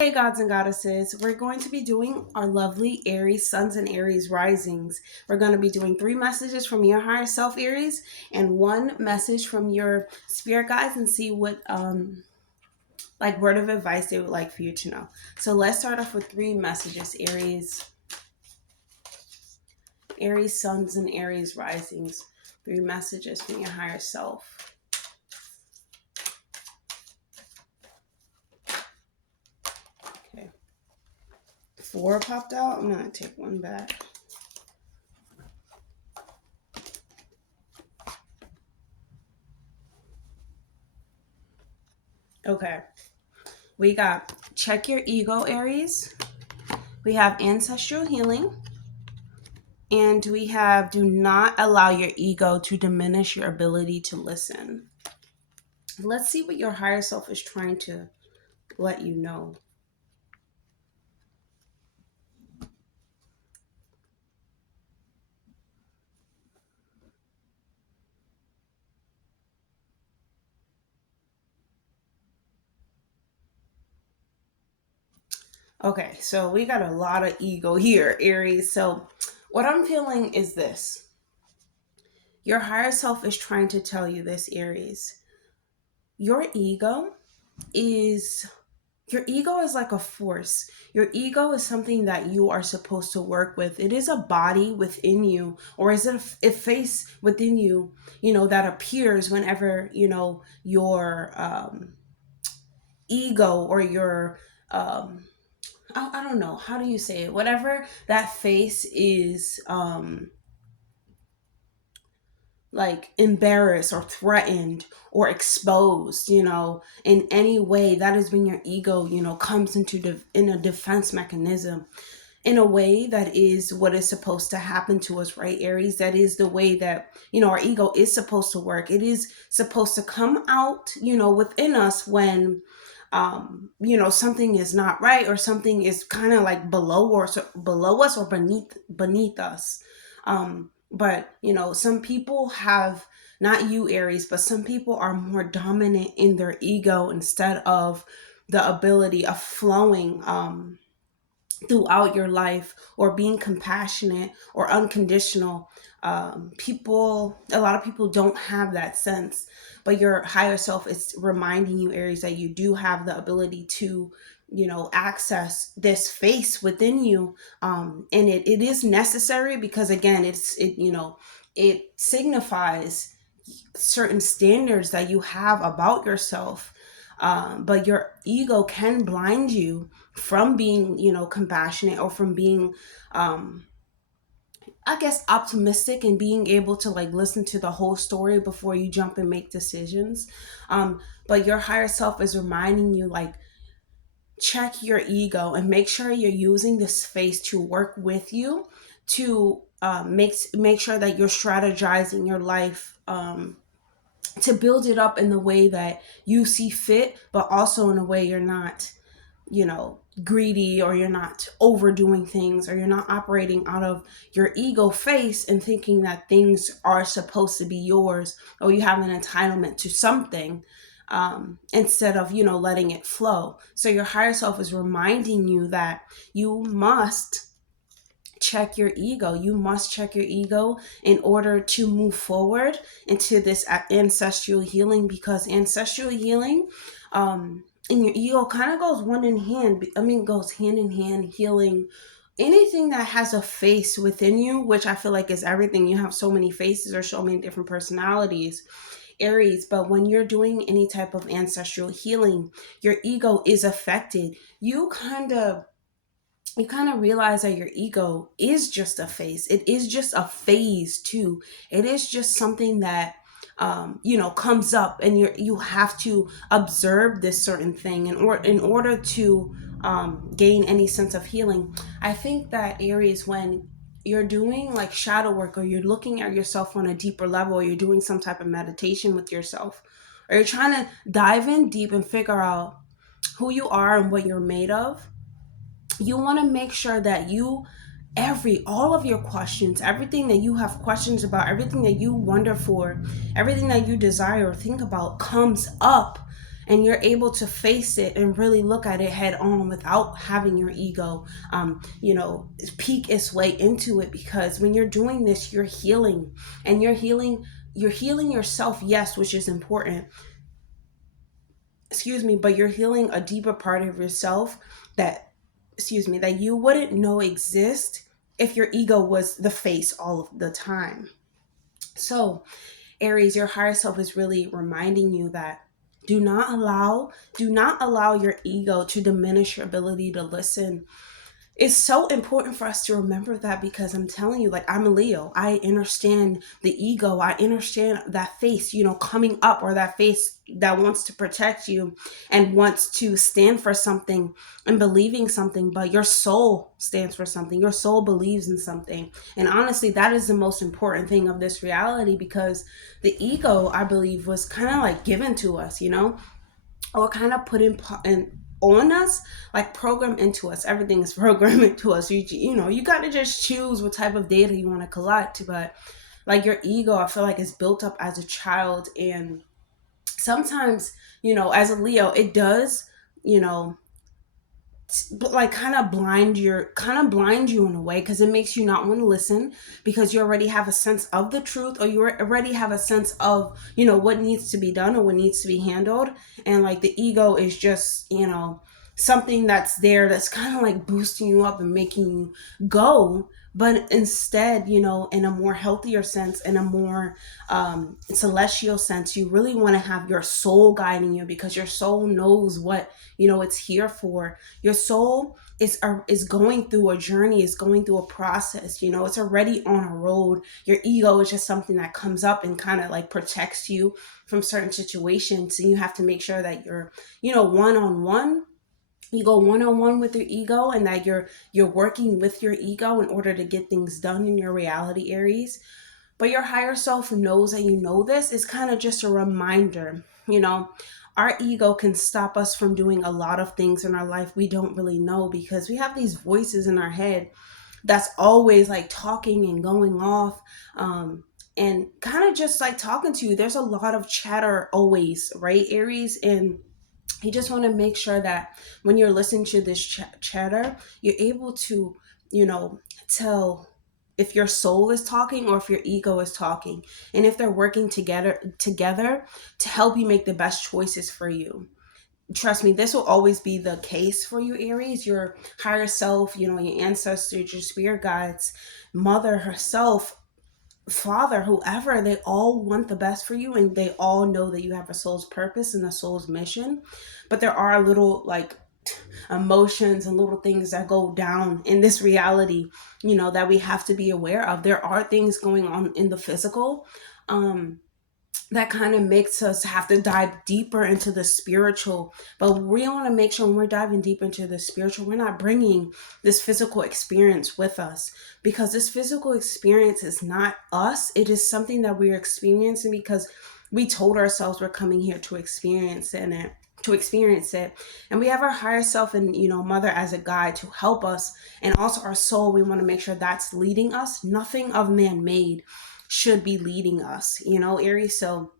Hey gods and goddesses, we're going to be doing our lovely Aries suns and Aries risings. We're going to be doing 3 messages from your higher self Aries and 1 message from your spirit guides and see what like word of advice they would like for you to know. So let's start off with 3 messages, Aries suns and Aries risings. 3 messages from your higher self. Okay. 4 popped out. I'm going to take 1 back. Okay. We got check your ego, Aries. We have ancestral healing. And we have do not allow your ego to diminish your ability to listen. Let's see what your higher self is trying to let you know. Okay, so we got a lot of ego here, Aries. So what I'm feeling is this. Your higher self is trying to tell you this, Aries. Your ego is like a force. Your ego is something that you are supposed to work with. It is a body within you, or is it a face within you, that appears whenever, your ego or your, I don't know, how do you say it? Whatever that face is, like embarrassed or threatened or exposed, in any way, that is when your ego, comes in a defense mechanism in a way that is what is supposed to happen to us, right, Aries? That is the way that, our ego is supposed to work. It is supposed to come out, within us when, something is not right or something is kind of like below us or beneath us. But, some people have, not you, Aries, but some people are more dominant in their ego instead of the ability of flowing throughout your life or being compassionate or unconditional. A lot of people don't have that sense, but your higher self is reminding you, Aries, that you do have the ability to, access this face within you. And it is necessary because, again, it signifies certain standards that you have about yourself. But your ego can blind you from being, compassionate, or from being, I guess, optimistic and being able to like listen to the whole story before you jump and make decisions. But your higher self is reminding you, like, check your ego and make sure you're using this space to work with you to make sure that you're strategizing your life, to build it up in the way that you see fit, but also in a way you're not, greedy, or you're not overdoing things, or you're not operating out of your ego face and thinking that things are supposed to be yours, or you have an entitlement to something, instead of, letting it flow. So your higher self is reminding you that you must check your ego. You must check your ego in order to move forward into this ancestral healing, because ancestral healing, and your ego kind of goes goes hand in hand, healing anything that has a face within you, which I feel like is everything. You have so many faces or so many different personalities, Aries. But when you're doing any type of ancestral healing, your ego is affected. You kind of realize that your ego is just a phase. It is just a phase too. It is just something that, comes up, and you have to observe this certain thing in order to gain any sense of healing. I think that, Aries, when you're doing like shadow work, or you're looking at yourself on a deeper level, or you're doing some type of meditation with yourself, or you're trying to dive in deep and figure out who you are and what you're made of, you want to make sure that all of your questions, everything that you have questions about, everything that you wonder for, everything that you desire or think about comes up, and you're able to face it and really look at it head on without having your ego, peek its way into it. Because when you're doing this, you're healing, and you're healing yourself, yes, which is important, but you're healing a deeper part of yourself that, that you wouldn't know exist if your ego was the face all of the time. So, Aries, your higher self is really reminding you that do not allow your ego to diminish your ability to listen. It's so important for us to remember that, because I'm telling you, like, I'm a Leo. I understand the ego. I understand that face, coming up, or that face that wants to protect you and wants to stand for something and believing something. But your soul stands for something. Your soul believes in something. And honestly, that is the most important thing of this reality, because the ego, I believe, was kind of like given to us, or kind of put in on us, like programmed into us. Everything is programmed into us. You got to just choose what type of data you want to collect. But like your ego, I feel like, is built up as a child, and sometimes, as a Leo, it does, you know like kind of blind you in a way, because it makes you not want to listen, because you already have a sense of the truth, or you already have a sense of what needs to be done or what needs to be handled. And like the ego is just something that's there, that's kind of like boosting you up and making you go. But instead, in a more healthier sense, in a more celestial sense, you really want to have your soul guiding you, because your soul knows what it's here for. Your soul is going through a journey, is going through a process. It's already on a road. Your ego is just something that comes up and kind of like protects you from certain situations, and you have to make sure that you're one on one. You go one on one with your ego, and that you're working with your ego in order to get things done in your reality, Aries. But your higher self knows that you know this. It's kind of just a reminder. Our ego can stop us from doing a lot of things in our life we don't really know, because we have these voices in our head that's always like talking and going off, and kind of just like talking to you. There's a lot of chatter always, right, Aries? And you just want to make sure that when you're listening to this chatter, you're able to, tell if your soul is talking or if your ego is talking, and if they're working together to help you make the best choices for you. Trust me, this will always be the case for you, Aries. Your higher self, your ancestors, your spirit guides, mother herself, father, whoever, they all want the best for you, and they all know that you have a soul's purpose and a soul's mission. But there are little like emotions and little things that go down in this reality, that we have to be aware of. There are things going on in the physical, that kind of makes us have to dive deeper into the spiritual. But we want to make sure when we're diving deep into the spiritual, we're not bringing this physical experience with us, because this physical experience is not us. It is something that we're experiencing because we told ourselves we're coming here to experience it. And we have our higher self and mother as a guide to help us, and also our soul. We want to make sure that's leading us. Nothing of man-made should be leading us, Aries. So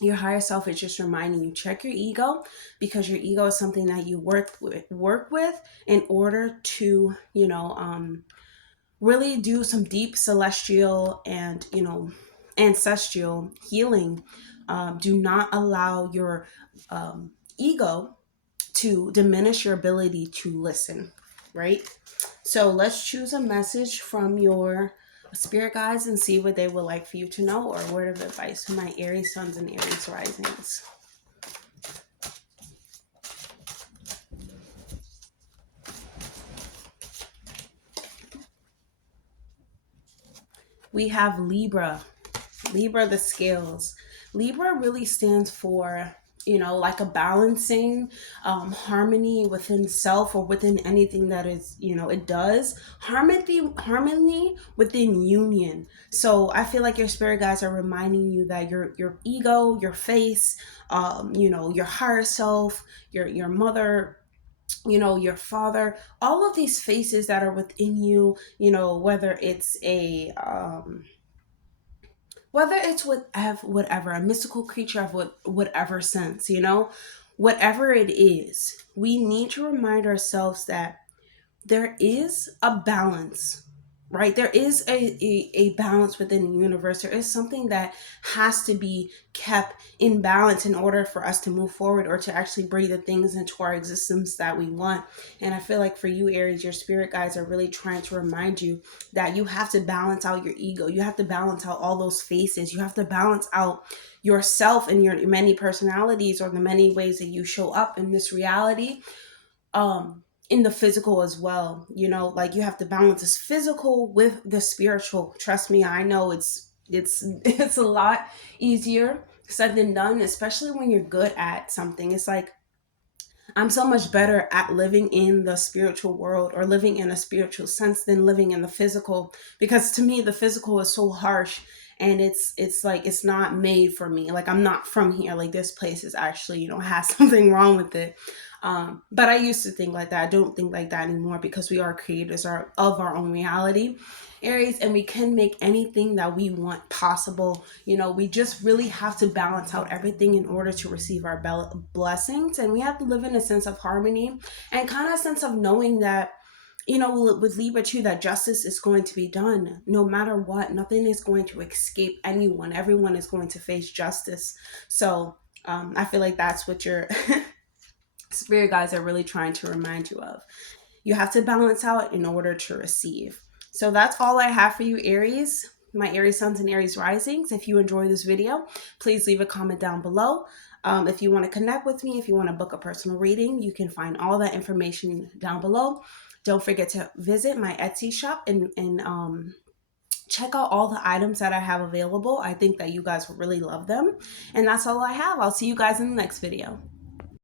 your higher self is just reminding you, check your ego, because your ego is something that you work with in order to really do some deep celestial and ancestral healing. Do not allow your ego to diminish your ability to listen, right? So let's choose a message from your spirit guides and see what they would like for you to know, or a word of advice for my Aries suns and Aries risings. We have Libra. Libra, the scales. Libra really stands for, like a balancing, harmony within self, or within anything that is, it does. Harmony within union. So I feel like your spirit guides are reminding you that your ego, your face, your higher self, your mother, your father, all of these faces that are within you, whether it's whether it's whatever, a mystical creature of whatever sense, whatever it is, we need to remind ourselves that there is a balance, right? There is a balance within the universe. There is something that has to be kept in balance in order for us to move forward or to actually bring the things into our existence that we want. And I feel like for you, Aries, your spirit guides are really trying to remind you that you have to balance out your ego. You have to balance out all those faces. You have to balance out yourself and your many personalities, or the many ways that you show up in this reality, in the physical as well. You know, like you have to balance this physical with the spiritual. Trust me, I know it's a lot easier said than done, especially when you're good at something. It's like I'm so much better at living in the spiritual world, or living in a spiritual sense, than living in the physical, because to me the physical is so harsh, and it's like it's not made for me. Like I'm not from here. Like this place is actually, you know, has something wrong with it. But I used to think like that. I don't think like that anymore, because we are creators of our own reality, Aries, and we can make anything that we want possible. You know, we just really have to balance out everything in order to receive our blessings, and we have to live in a sense of harmony and kind of a sense of knowing that, you know, with Libra too, that justice is going to be done no matter what. Nothing is going to escape anyone. Everyone is going to face justice. So I feel like that's what your spirit guides are really trying to remind you of. You have to balance out in order to receive. So that's all I have for you, Aries, my Aries suns and Aries risings. If you enjoyed this video, please leave a comment down below. If you want to connect with me, if you want to book a personal reading, you can find all that information down below. Don't forget to visit my Etsy shop and check out all the items that I have available. I think that you guys will really love them. And that's all I have. I'll see you guys in the next video.